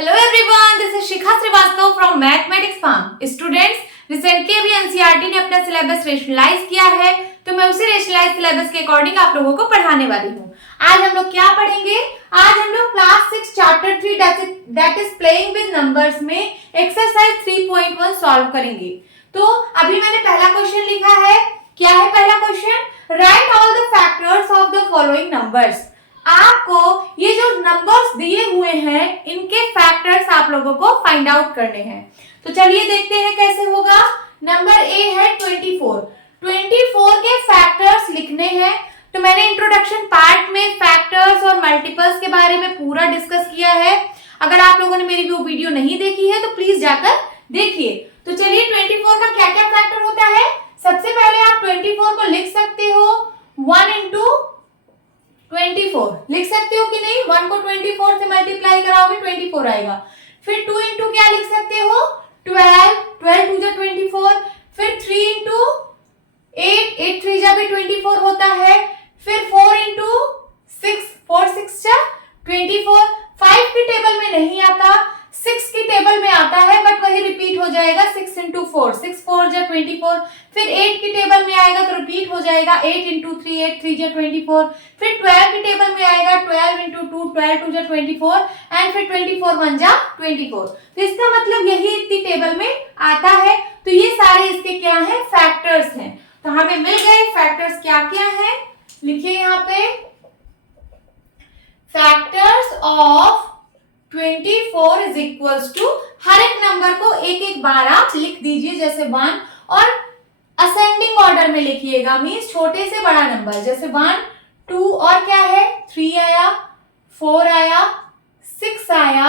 Hello everyone, this is Shikha Srivastava from mathematics farm. Students, recently अभी NCERT ने अपना syllabus rationalise किया है, तो मैं उसी रेशनलाइज सिलेबस के अकॉर्डिंग आप लोगों को पढ़ाने वाली हूँ। आज हम लोग क्या पढ़ेंगे? आज हम लोग class 6 chapter 3 that is playing with numbers में एक्सरसाइज 3.1 सॉल्व करेंगे। तो अभी मैंने पहला क्वेश्चन लिखा है। क्या है पहला question? Right all the factors of the following numbers. आपको ये जो नंबर्स दिए हुए हैं इनके फैक्टर्स आप लोगों को फाइंड आउट करने हैं। तो चलिए देखते हैं कैसे होगा। नंबर ए है 24। 24 के फैक्टर्स लिखने हैं। तो मैंने इंट्रोडक्शन पार्ट में फैक्टर्स और मल्टीपल्स के बारे में पूरा डिस्कस किया है। अगर आप लोगों ने मेरी वो वीडियो नहीं देखी है तो प्लीज जाकर देखिए। तो चलिए 24 का क्या क्या फैक्टर होता है। सबसे पहले आप 24 को लिख सकते हो 1 into 24 लिख सकते हो कि नहीं? 1 को 24 से मल्टीप्लाई कराओगे 24 आएगा। फिर 2 इंटू क्या लिख सकते हो? 12 12 2 24। फिर 3 इंटू 8 8 3 जा भी 24 होता है। फिर 4 इंटू 6 4 6 जा 24। 5 की टेबल में नहीं आता, 6 की टेबल में आता है बट वही रिपीट हो जाएगा 6 इंटू 4 6 4 जा 24। फिर 8 की टेबल में आएगा तो रिपीट हो जाएगा 8 इंटू 3 8 3 जा 24। फिर 12 की टेबल में आएगा 12 इंटू 2 12 2 जा 24 एंड फिर 24 1 जा 24। तो इसका मतलब यही इतनी टेबल में आता है। तो ये सारे इसके क्या है? फैक्टर्स हैं। तो हमें मिल गए फैक्टर्स क्या क्या है। लिखिए यहाँ पे factors of 24 is equals to, हर एक नंबर को एक एक बार आप लिख दीजिए, जैसे 1 और असेंडिंग ऑर्डर में लिखिएगा, मीन्स छोटे से बड़ा नंबर, जैसे 1 2 और क्या है 3 आया 4 आया 6 आया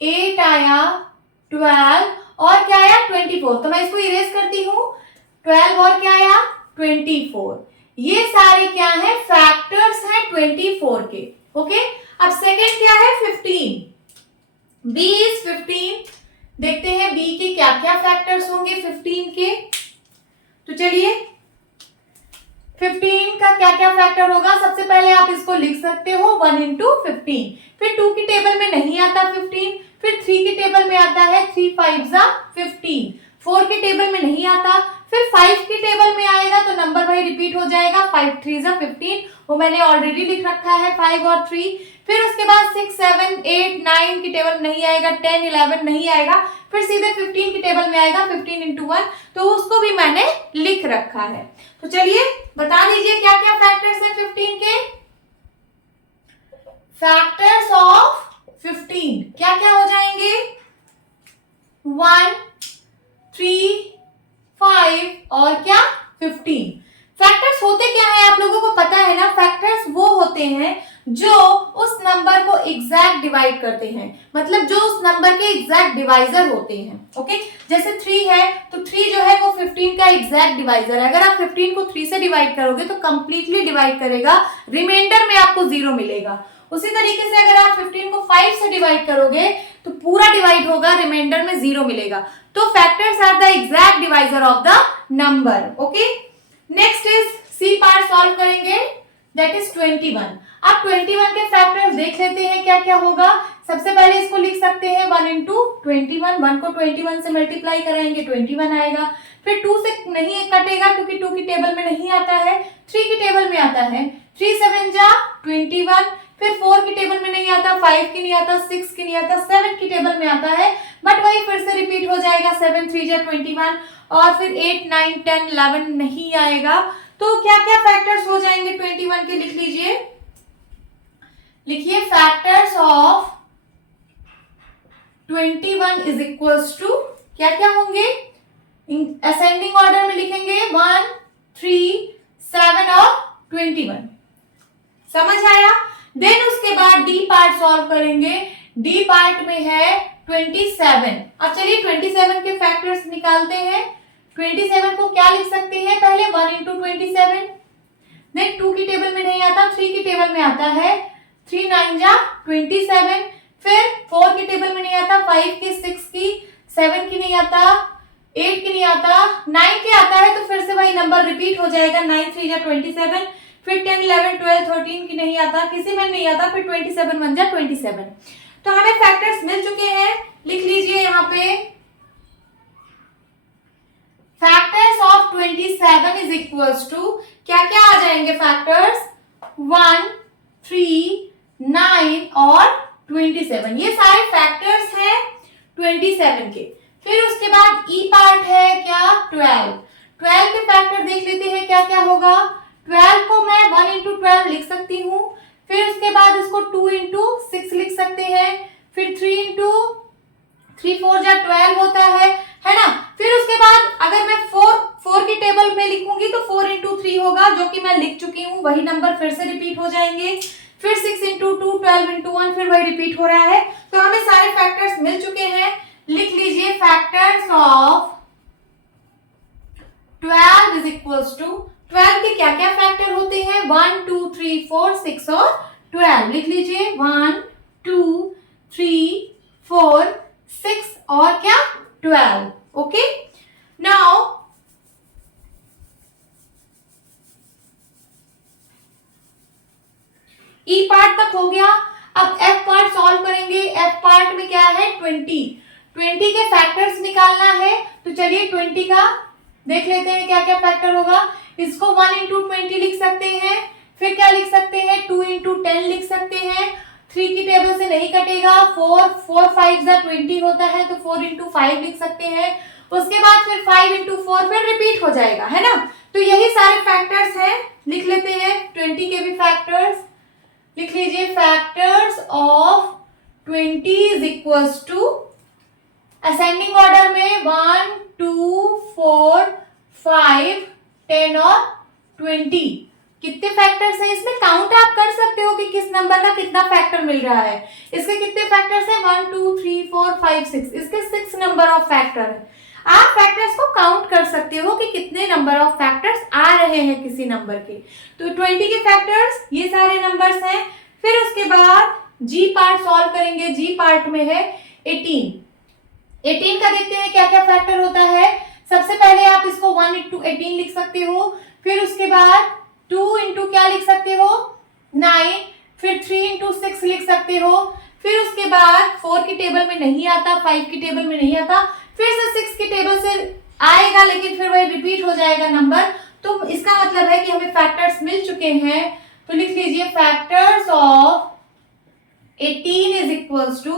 8 आया 12 और क्या आया 24। तो मैं इसको इरेज करती हूँ। 12 और क्या आया 24। ये सारे क्या है? फैक्टर्स हैं 24 के। ओके, अब सेकेंड क्या है? 15। B is 15। देखते हैं B के क्या क्या फैक्टर्स होंगे 15 के। तो चलिए 15 का क्या क्या फैक्टर होगा। सबसे पहले आप इसको लिख सकते हो 1 into 15। फिर 2 की टेबल में नहीं आता 15। फिर 3 की टेबल में आता है 3 5 जा 15। 4 की टेबल में नहीं आता। फिर 5 की टेबल में आएगा तो नंबर वही रिपीट हो जाएगा 5 3 जा 15, वो मैंने ऑलरेडी लिख रखा है 5 और 3। फिर उसके बाद 6 7 8 9 की टेबल नहीं आएगा, 10 11 नहीं आएगा। फिर सीधे 15 की टेबल में आएगा 15 into 1, तो उसको भी मैंने लिख रखा है। तो चलिए बता दीजिए क्या क्या फैक्टर्स हैं 15 के। फैक्टर्स ऑफ 15 क्या क्या हो जाएंगे? 1 3 5 और क्या 15। फैक्टर्स होते क्या है आप लोगों को पता है ना? फैक्टर्स वो होते हैं जो उस नंबर को एग्जैक्ट डिवाइड करते हैं, मतलब जो उस नंबर के एग्जैक्ट डिवाइजर होते हैं। ओके, जैसे 3 है तो 3 जो है वो 15 का एग्जैक्ट डिवाइजर है। अगर आप 15 को 3 से डिवाइड करोगे तो कंप्लीटली डिवाइड करेगा, रिमाइंडर में आपको 0 मिलेगा। उसी तरीके से अगर आप 15 को 5 से डिवाइड करोगे तो पूरा डिवाइड होगा, रिमाइंडर में 0 मिलेगा। तो factors are the exact divisor of the number. Okay, next is C part solve करेंगे, दैट इज 21। अब 21 के फैक्टर्स देख लेते हैं क्या क्या होगा। सबसे पहले इसको लिख सकते हैं 1 into 21। 1 को 21 से मल्टीप्लाई कराएंगे 21 आएगा। फिर 2 से नहीं कटेगा क्योंकि 2 की टेबल में नहीं आता है, 3 की टेबल में आता है। 3 7 जा 21। फिर 4 की टेबल में नहीं आता, 5 की नहीं आता, 6 की नहीं आता, 7 की टेबल में आता है बट वही फिर से रिपीट हो जाएगा 7 3 जा 21। और फिर 8 9 10 11 नहीं आएगा। तो क्या क्या फैक्टर्स हो जाएंगे 21 के? लिख लीजिए, लिखिए factors of 21 is equals to क्या क्या होंगे? असेंडिंग ऑर्डर में लिखेंगे 1 3 7 और 21। समझ आया? देन उसके बाद डी पार्ट सॉल्व करेंगे। डी पार्ट में है 27। अब चलिए 27 के फैक्टर्स निकालते हैं। 27 को क्या लिख सकते हैं? पहले 1 into 27। देन 2 की टेबल में नहीं आता, 3 की टेबल में आता है 3 9 जा 27। फिर 4 की टेबल में नहीं आता, 5 की 6 की 7 की नहीं आता, 8 की नहीं आता, 9 की आता है तो फिर से वही नंबर रिपीट हो जाएगा 9 3 जा 27। फिर 10 11 12 13 की नहीं आता, किसी में नहीं आता, फिर 27 1 जा 27। तो हमें फैक्टर्स मिल चुके हैं। पे factors of 27 is equals to क्या क्या आ जाएंगे फैक्टर्स 1, 3, 9 और 27। ये सारे फैक्टर्स हैं 27 के। फिर उसके बाद ई पार्ट है क्या 12। 12 के फैक्टर देख लेते हैं क्या क्या होगा। 12 को मैं 1 इंटू 12 लिख सकती हूँ। फिर उसके बाद इसको 2 इंटू 6 लिख सकते हैं। फिर 3 इंटू 3 4 जा 12 होता है ना। फिर उसके बाद अगर मैं 4 की टेबल में लिखूंगी तो 4 इंटू 3 होगा, जो कि मैं लिख चुकी हूँ। वही नंबर फिर से रिपीट हो जाएंगे। फिर 6 इंटू 2 12 इंटू 1 फिर वही रिपीट हो रहा है। तो हमें सारे फैक्टर्स मिल चुके हैं। लिख लीजिए factors of 12 is equals to 12 के क्या क्या फैक्टर होते हैं 1 2 3 4 6 और 12। लिख लीजिए 1 2 3 4 6 और क्या 12। ओके नाउ ई पार्ट तक हो गया। अब एफ पार्ट सॉल्व करेंगे। एफ पार्ट में क्या है 20 के फैक्टर्स निकालना है। तो चलिए 20 का देख लेते हैं क्या क्या फैक्टर होगा। इसको 1 इंटू 20 लिख सकते हैं। फिर क्या लिख सकते हैं 2 इंटू 10 लिख सकते हैं। 3 की टेबल से नहीं कटेगा। 4 5 जा 20 होता है तो 4 इंटू 5 लिख सकते हैं। उसके बाद फिर 5 इंटू 4 फिर रिपीट हो जाएगा, है ना। तो यही सारे फैक्टर्स हैं। लिख लेते हैं 20 के भी फैक्टर्स। लिख लीजिए factors of 20 is equals to ascending order में 1 2 4 5 10 और 20। कितने फैक्टर्स हैं इसमें काउंट आप कर सकते हो कि किस नंबर का कितना फैक्टर मिल रहा है। इसके कितने फैक्टर्स हैं 1 2 3 4 5 6। इसके 6 नंबर ऑफ फैक्टर है। आप फैक्टर्स को काउंट कर सकते हो कि कितने नंबर ऑफ फैक्टर्स आ रहे हैं किसी नंबर के। तो 20 के फैक्टर्स ये सारे नंबर्स हैं। फिर उसके बाद जी पार्ट सॉल्व करेंगे। जी पार्ट में है 18 का देखते हैं क्या क्या फैक्टर होता है। सबसे पहले आप इसको 1 इंटू 18 लिख सकते हो। फिर उसके बाद 2 इंटू क्या लिख सकते हो 9। फिर 3 इंटू 6 लिख सकते हो। फिर उसके बाद 4 की टेबल में नहीं आता, 5 की टेबल में नहीं आता, फिर से 6 की टेबल से आएगा, लेकिन फिर वही रिपीट हो जाएगा नंबर। तो इसका मतलब है कि हमें फैक्टर्स मिल चुके हैं। तो लिख लीजिए factors of 18 is equals to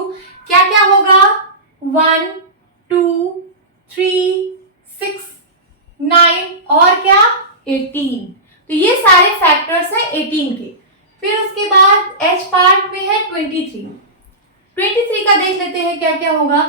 क्या क्या होगा 1 2 3 6 9 और क्या 18। तो ये सारे फैक्टर्स हैं 18 के। फिर उसके बाद एच पार्ट में है 23 का देख लेते हैं क्या क्या होगा।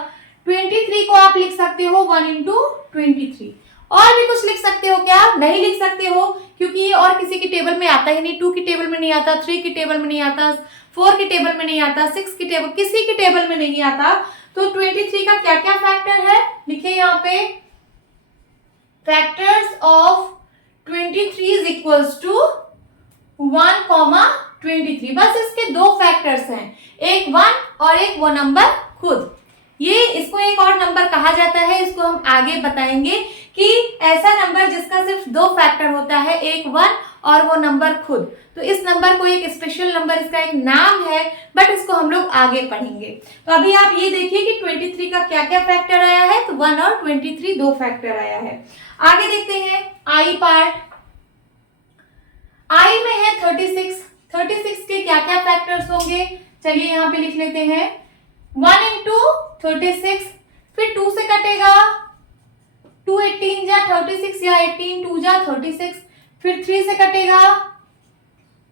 23 को आप लिख सकते हो 1 इंटू 23। और भी कुछ लिख सकते हो क्या नहीं लिख सकते हो, क्योंकि ये और किसी की टेबल में आता ही नहीं। 2 की टेबल में नहीं आता, 3 की टेबल में नहीं आता, 4 की टेबल में नहीं आता, 6 की टेबल किसी की टेबल में नहीं आता। तो 23 का क्या क्या फैक्टर है लिखिए यहाँ पे factors of 23 is equals to 1,23। बस इसके दो फैक्टर्स हैं, एक 1 और एक वो नंबर खुद। ये इसको एक और नंबर कहा जाता है, इसको हम आगे बताएंगे कि ऐसा नंबर जिसका सिर्फ दो फैक्टर होता है, एक 1 और वो नंबर खुद। तो इस नंबर को एक स्पेशल नंबर, इसका एक नाम है, बट इसको हम लोग आगे पढ़ेंगे। तो अभी आप ये देखिए कि 23 का क्या क्या फैक्टर आया है। तो 1 और 23 दो फैक्टर आया है। आगे देखते हैं आई पार्ट। आई में है 36 के क्या क्या फैक्टर्स होंगे चलिए यहाँ पे लिख लेते हैं। 1 इंटू 36, फिर 2 से कटेगा, 2 18 जा 36 या 18 2 जा 36, फिर 3 से कटेगा,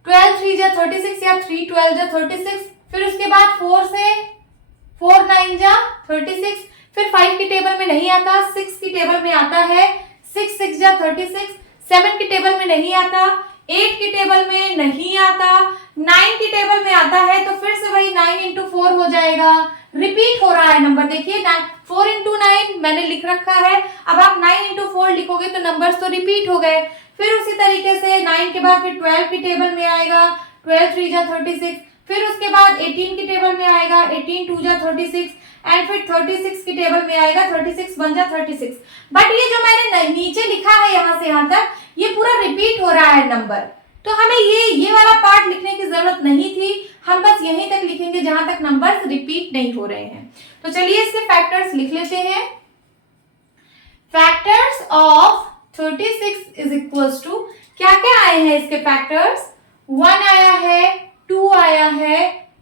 12 3 जा 36 या 3 12 जा 36, फिर उसके बाद 4 से 4 9 जा 36, फिर 5 की टेबल में नहीं आता, 6 की टेबल में आता है, 6 6 जा 36, 7 की टेबल में नहीं आता, 8 की टेबल में नहीं आता, 9 की टेबल में आता है, तो फिर से वही 9 इंटू 4 हो जाएगा। रिपीट हो रहा है नंबर, देखिए 4 इंटू 9 मैंने लिख रखा है। अब आप 9 इंटू 4 लिखोगे तो नंबर्स तो रिपीट हो गए। फिर उसी तरीके से 9 के बाद फिर 12 की टेबल में आएगा, 12 3 जा 36, फिर उसके बाद 18 की टेबल में आएगा, 18 2 जा 36, एंड फिर 36 की टेबल में आएगा, 36 1 जा 36। बट ये जो मैंने नीचे लिखा है यहाँ से यहाँ तक, ये पूरा रिपीट हो रहा है नंबर, तो हमें ये वाला पार्ट लिखने की जरूरत नहीं थी, हम बस यहीं तक लिखेंगे जहां तक नंबर्स रिपीट नहीं हो रहे हैं। तो चलिए इसके फैक्टर्स लिख लेते हैं। Factors of 36 is equals to, क्या क्या आए हैं इसके फैक्टर्स? 1 आया है, 2 आया है,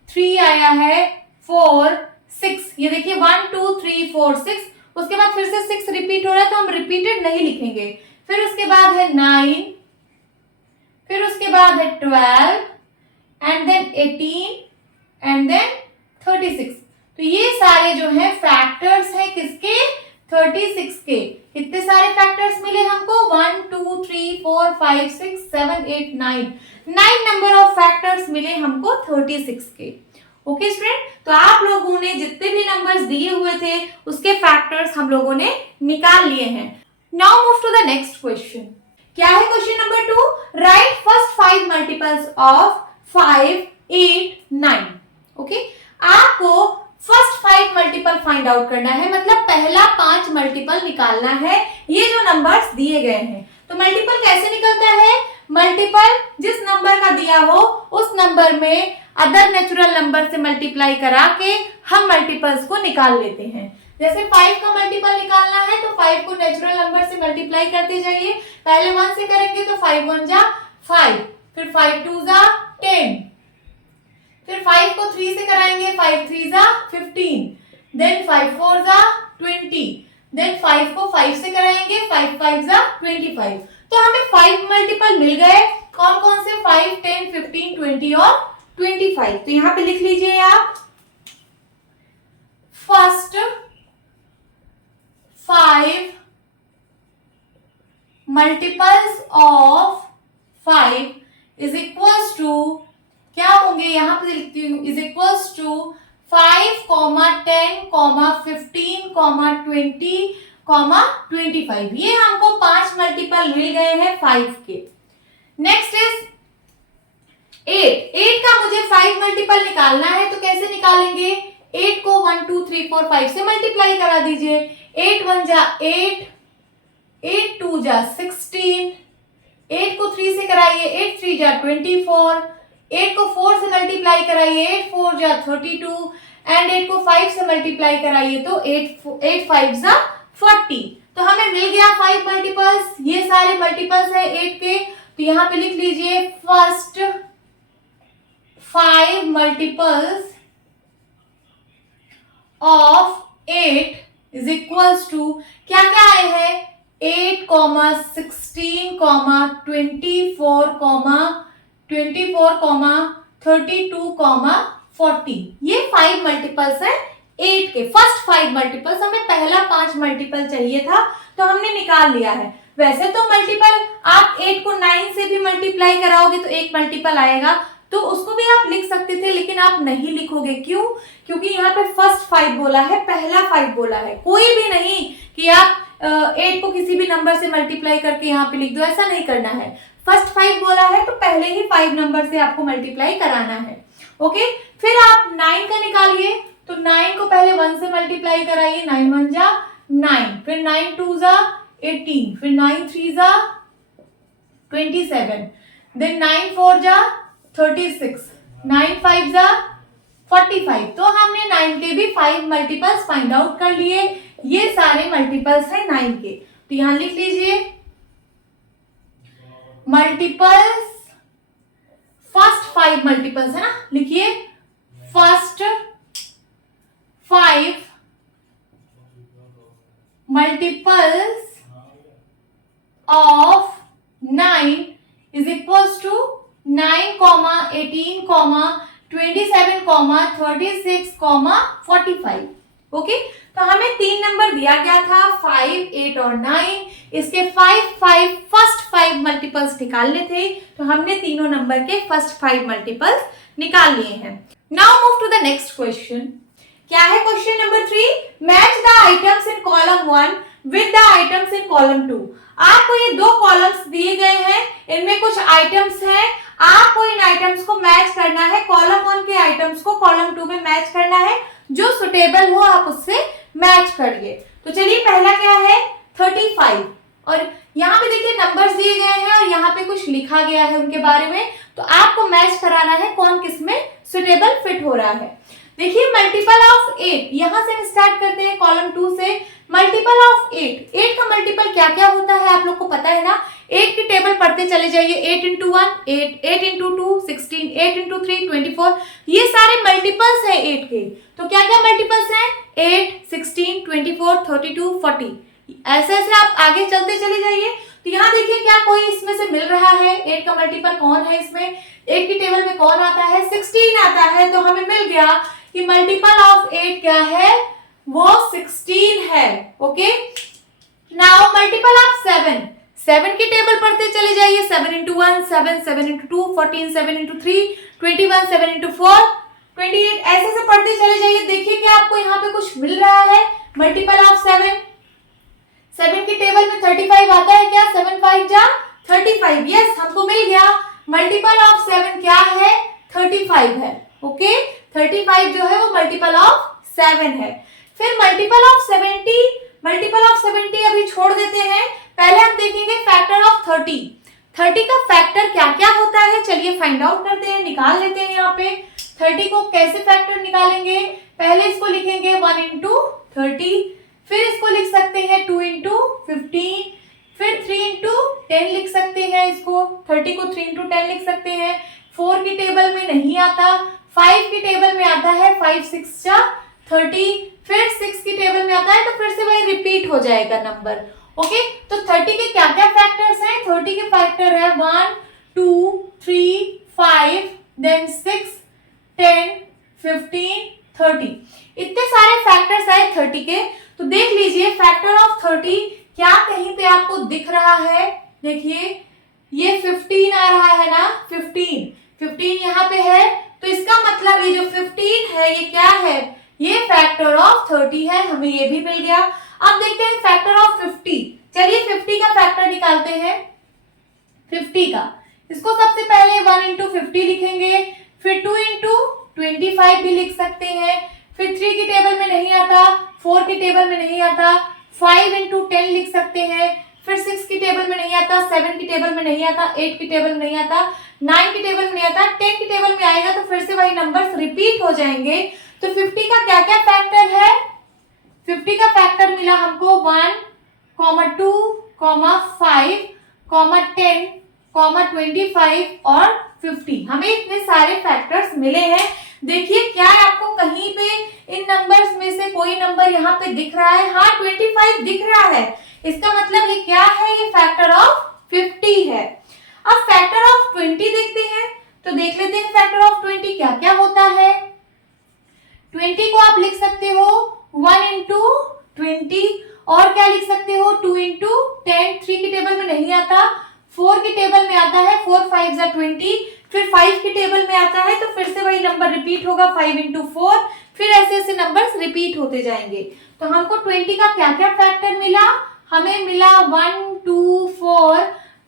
3 आया है, 4, 6। ये देखिए 1 2 3 4 6, उसके बाद फिर से 6 रिपीट हो रहा है तो हम रिपीटेड नहीं लिखेंगे। फिर उसके बाद है 9, फिर उसके बाद है 12 एंड देन 18 एंड देन 36। तो ये सारे जो है फैक्टर्स हैं किसके? 36 के। कितने सारे फैक्टर्स मिले हमको? 1 2 3 4 5 6 7 8 9 नंबर ऑफ फैक्टर्स मिले हमको 36 के। ओके स्टूडेंट, तो आप लोगों ने जितने भी नंबर्स दिए हुए थे उसके फैक्टर्स हम लोगों ने निकाल लिए हैं। Now move to the next question. क्या है question number 2? Write first 5 multiples of 5 8 9। Okay, आपको फर्स्ट 5 मल्टीपल फाइंड आउट करना है, मतलब पहला 5 मल्टीपल निकालना है ये जो नंबर्स दिए गए हैं। तो मल्टीपल कैसे निकलता है? मल्टीपल जिस नंबर का दिया हो उस नंबर में अदर नेचुरल नंबर से मल्टीप्लाई करा के हम मल्टीपल्स को निकाल लेते हैं। जैसे 5 का मल्टीपल निकालना है तो 5 को नेचुरल नंबर से मल्टीप्लाई करते जाइए। पहले 1 से करेंगे तो 5 1 जा 5, फिर 5 2 जा 10, फिर 5 को 3 से कराएंगे, 5 3 जा 15, देन 5 4 जा 20, देन 5 को 5 से कराएंगे, 5 5 जा 25। तो हमें 5 मल्टीपल मिल गए। कौन कौन से? 5 10 15 20 और 25। तो यहां पे लिख लीजिए आप, first 5 multiples of 5 is equals to, क्या होंगे? यहां पे लिखती हूं, इज इक्वल्स टू 5, 10, 15, 20, 25। ये हमको 5 मल्टीपल मिल गए हैं 5 के। नेक्स्ट इज 8 का मुझे 5 मल्टीपल निकालना है तो कैसे निकालेंगे? 8 को 1 2 3 4 5 से मल्टीप्लाई करा दीजिए। 8 1 जा 8, 8 2 जा 16, 8 को 3 से कराइए, 8 3 जा 24, 8 को 4 से मल्टीप्लाई कराइए, 8 4 जा 32 एंड 8 को 5 से मल्टीप्लाई कराइए तो 8 5 जा 40। तो हमें मिल गया 5 मल्टीपल्स। ये सारे मल्टीपल्स है 8 के। तो यहां पे लिख लीजिए first 5 multiples of 8 is equals to, क्या क्या आए हैं? 8, 16, 24, 32, 40। ये 5 मल्टीपल्स है 8 के। फर्स्ट 5 मल्टीपल्स, हमें पहला 5 मल्टीपल चाहिए था तो हमने निकाल लिया है। वैसे तो मल्टीपल आप 8 को 9 से भी मल्टीप्लाई कराओगे तो एक मल्टीपल आएगा, तो उसको भी आप लिख सकते थे लेकिन आप नहीं लिखोगे। क्यों? क्योंकि यहाँ पे फर्स्ट 5 बोला है, पहला 5 बोला है। कोई भी नहीं कि आप 8 को किसी भी नंबर से मल्टीप्लाई करके यहाँ पे लिख दो, ऐसा नहीं करना है। फर्स्ट 5 बोला है तो पहले ही 5 नंबर से आपको मल्टीप्लाई कराना है। ओके, फिर आप 9 का निकालिए तो 9 को पहले 1 से मल्टीप्लाई कराइए, 9 1 जा 9, फिर 9 2 जा 18, फिर 9 3 जा 27, देन 9 4 जा 36, 9 5 जा 45। तो हमने 9 के भी 5 मल्टीपल्स फाइंड आउट कर लिए। ये सारे मल्टीपल्स हैं 9 के। तो यहां लिख लीजिए मल्टीपल्स, फर्स्ट 5 मल्टीपल्स है ना, लिखिए first 5 multiples of 9 is equals to 9, 18, 27, 36, 45। Okay, तो हमें 3 नंबर दिया गया था 5, 8 और 9। इसके 5 फर्स्ट 5 मल्टीपल्स निकालने थे तो हमने तीनों नंबर के फर्स्ट 5 मल्टीपल्स निकाल लिए हैं। Now move to the next question. क्या है question number 3? Match the items in column 1 with the items in column 2। आपको ये 2 कॉलम्स दिए गए हैं, इनमें कुछ आइटम्स हैं, आपको इन आइटम्स को मैच करना है। कॉलम 1 के आइटम्स को कॉलम 2 में मैच करना है, जो सुटेबल हो आप उससे मैच करिए। तो चलिए पहला क्या है? 35। और यहाँ पे देखिए नंबर्स दिए गए हैं और यहाँ पे कुछ लिखा गया है उनके बारे में, तो आपको मैच कराना है कौन किस में सुटेबल फिट हो रहा है। देखिए मल्टीपल ऑफ 8, यहाँ से हम स्टार्ट करते हैं कॉलम 2 से। मल्टीपल ऑफ 8, 8 का मल्टीपल क्या क्या होता है आप लोग को पता है ना। 8 की टेबल पढ़ते चले जाइए, 8 इंटू 1 8, 8 इंटू 2 16, 8 इंटू 3 24, ये सारे मल्टीपल्स है 8 के। तो क्या क्या मल्टीपल्स हैं, 8, 16, 24, 32, 40, ऐसे ऐसे आप आगे चलते चले जाइए। तो यहाँ देखिए क्या कोई इसमें से मिल रहा है, 8 का मल्टीपल कौन है इसमें, 8 की टेबल में कौन आता है, 16 आता है। तो हमें मिल गया कि मल्टीपल ऑफ 8 क्या है, वो 16 है। ओके, नाउ मल्टीपल ऑफ 7, 7 की टेबल पढ़ते चले जाइए, 7 इंटू 1 7, 7 इंटू 2 14, 7 इंटू 3 21, 7 इंटू 4 28, ऐसे से पढ़ते चले जाइए। देखिए कि आपको यहाँ पे कुछ मिल रहा है मल्टीपल ऑफ 7, 7 की टेबल में 35 आता है क्या, 7 5 जा 35, यस हमको मिल गया। मल्टीपल ऑफ 7 क्या है, 35 है। ओके, 35 जो है वो मल्टीपल ऑफ 7 है। फिर मल्टीपल ऑफ 70, मल्टीपल ऑफ 70 अभी छोड़ देते हैं, पहले हम देखेंगे फैक्टर ऑफ 30। 30 का फैक्टर क्या क्या होता है, चलिए फाइंड आउट करते हैं, निकाल लेते हैं। यहाँ पे 30 को कैसे फैक्टर निकालेंगे, पहले इसको लिखेंगे 1 इंटू 30, फिर इसको लिख सकते हैं 2 इंटू 15, फिर 3 इंटू 10 लिख सकते हैं इसको, 30 को 3 इंटू 10 लिख सकते हैं। 4 की टेबल में नहीं आता, 5 की टेबल में आता है, 5 6 जा 30, फिर 6 की टेबल में आता है, तो फिर से वही रिपीट हो जाएगा नंबर। ओके, तो 30 के क्या क्या फैक्टर्स हैं, 30 के फैक्टर है 1 2 3 5, देन 6 10 15 30, इतने सारे फैक्टर्स आए 30 के। तो देख लीजिए फैक्टर ऑफ 30 क्या कहीं पे आपको दिख रहा है, देखिए ये 15 आ रहा है ना, 15 यहाँ पे है, तो इसका मतलब ये जो 15 है ये क्या है, ये फैक्टर ऑफ 30 है, हमें ये भी मिल गया। अब देखते हैं फैक्टर ऑफ 50, चलिए 50 का फैक्टर निकालते हैं। 50 का, इसको सबसे पहले 1 इंटू 50 लिखेंगे, फिर 2 इंटू 25 भी लिख सकते हैं, फिर 3 की टेबल में नहीं आता, 4 की टेबल में नहीं आता, 5 इंटू 10 लिख सकते हैं, फिर 6 की टेबल में नहीं आता, 7 की टेबल में नहीं आता, 8 की टेबल में नहीं आता, 9 की टेबल में नहीं आता, 10 की टेबल में आएगा, तो फिर से वही नंबर्स रिपीट हो जाएंगे। तो 50 का क्या क्या फैक्टर है, 50 का फैक्टर मिला हमको 1, 2, 5, 10, 25 और 50, हमें इतने सारे फैक्टर्स मिले हैं। देखिए क्या आपको कहीं पे इन नंबर्स में से कोई नंबर यहाँ पे दिख रहा है, हाँ 25 दिख रहा है, इसका मतलब ये क्या है, ये फैक्टर ऑफ 50 है। अब फैक्टर ऑफ 20 देखते हैं, तो देख लेते हैं फैक्टर ऑफ 20 क्या क्या होता है। 20 को आप लिख सकते हो 1 इंटू 20, और क्या लिख सकते हो 2 इंटू 10, 3 की टेबल में नहीं आता, 4 की टेबल में आता है, 4 5 जा 20, फिर 5 की टेबल में आता है, तो फिर से वही नंबर रिपीट होगा 5 इंटू 4, फिर ऐसे ऐसे नंबर्स रिपीट होते जाएंगे। तो हमको 20 का क्या क्या फैक्टर मिला, हमें मिला 1 2 4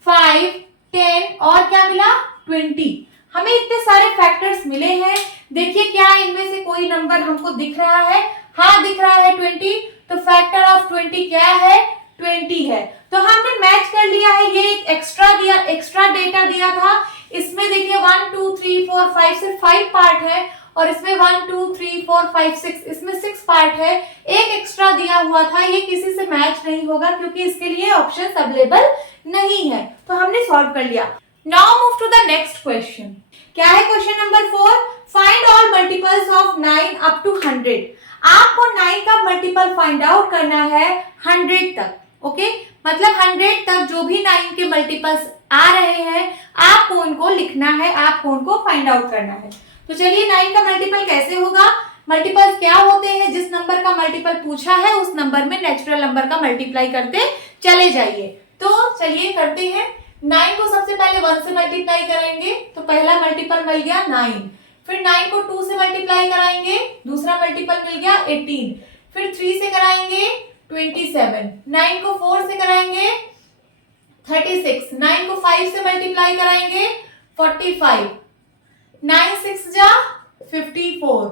5 10 और क्या मिला 20, हमें इतने सारे फैक्टर्स मिले हैं। देखिए क्या इनमें से कोई नंबर हमको दिख रहा है, हाँ दिख रहा है 20, तो फैक्टर ऑफ 20 क्या है 20 है। तो हमने मैच कर लिया है, ये एक एक्स्ट्रा डेटा दिया था, इसमें देखिए 1 2 3 4 5 से 5 पार्ट है, और इसमें 1 2 3 4 5 6, इसमें 6 पार्ट है, एक एक्स्ट्रा दिया हुआ था, ये किसी से मैच नहीं होगा क्योंकि इसके लिए ऑप्शंस अवेलेबल नहीं है, तो हमने सॉल्व कर लिया। Now move to the next question. क्या है question number 4, find all multiples of 9 up to 100। आपको 9 का मल्टीपल फाइंड आउट करना है 100 तक। ओके, मतलब 100 तक जो भी 9 के मल्टीपल्स आ रहे हैं आपको उनको लिखना है, आपको उनको फाइंड आउट करना है। तो चलिए 9 का मल्टीपल कैसे होगा, मल्टीपल्स क्या होते हैं, जिस नंबर का मल्टीपल पूछा है उस नंबर में नेचुरल नंबर का मल्टीप्लाई करते चले जाइए। तो चलिए करते हैं, 9 को सबसे पहले 1 से मल्टीप्लाई करेंगे, तो पहला मल्टीपल मिल गया 9, फिर 9 को 2 से मल्टीप्लाई कराएंगे, दूसरा मल्टीपल मिल गया 18, फिर 3 से कराएंगे 27, 9 को 4 से कराएंगे 36, 9 को 5 से मल्टीप्लाई कराएंगे 45, 9 6 जा 54,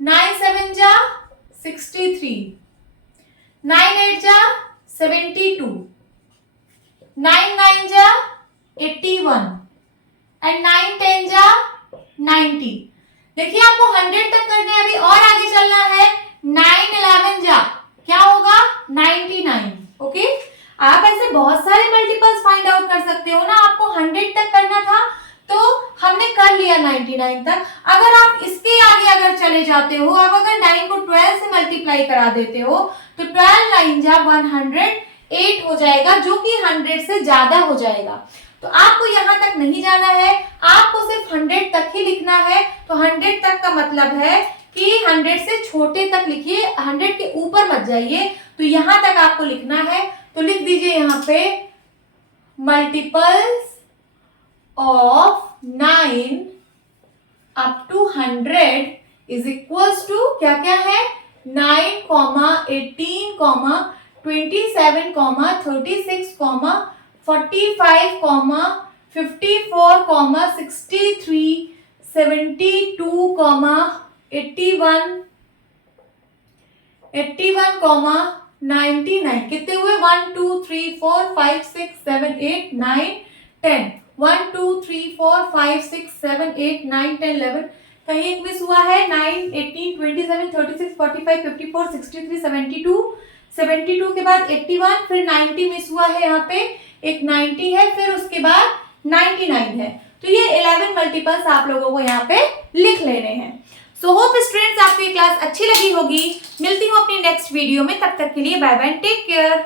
9 7 जा 63, 9 8 जा 72, 9 9 जा 81 एंड 9 10 जा 90। देखिए आपको 100 तक करने हैं, अभी और आगे चलना है। 9 11 जा क्या होगा 99। ओके, आप ऐसे बहुत सारे मल्टीपल्स फाइंड आउट कर सकते हो ना। आपको 100 तक करना था तो हमने कर लिया 99 तक। अगर आप इसके आगे अगर चले जाते हो, आप अगर 9 को 12 से मल्टीप्लाई करा देते हो तो 12 9 जा 108 हो जाएगा, जो कि 100 से ज्यादा हो जाएगा। तो आपको यहां तक नहीं जाना है, आपको सिर्फ 100 तक ही लिखना है। तो 100 तक का मतलब है कि 100 से छोटे तक लिखिए, 100 के ऊपर मत जाइए। तो यहां तक आपको लिखना है। तो लिख दीजिए यहां पे multiples of 9 up to 100 is equals to क्या क्या है 9, 18, 27, 36, 45, 54, 63, 72, 81, 99। कितने हुए 1 2 3 4 5 6 7 8 9 10। 1 2 3 4 5 6 7 8 9 10 11। कहीं एक मिस हुआ है 9 18 27 36 45 54 63 72। 72 के बाद 81, फिर 90 मिस हुआ है, यहाँ पे एक 90 है, फिर उसके बाद 99 है। तो ये 11 मल्टीपल्स आप लोगों को यहाँ पे लिख लेने हैं। सो होप स्टूडेंट्स आपको ये क्लास अच्छी लगी होगी। मिलती हूँ अपनी नेक्स्ट वीडियो में, तब तक के लिए बाय बाय, टेक केयर।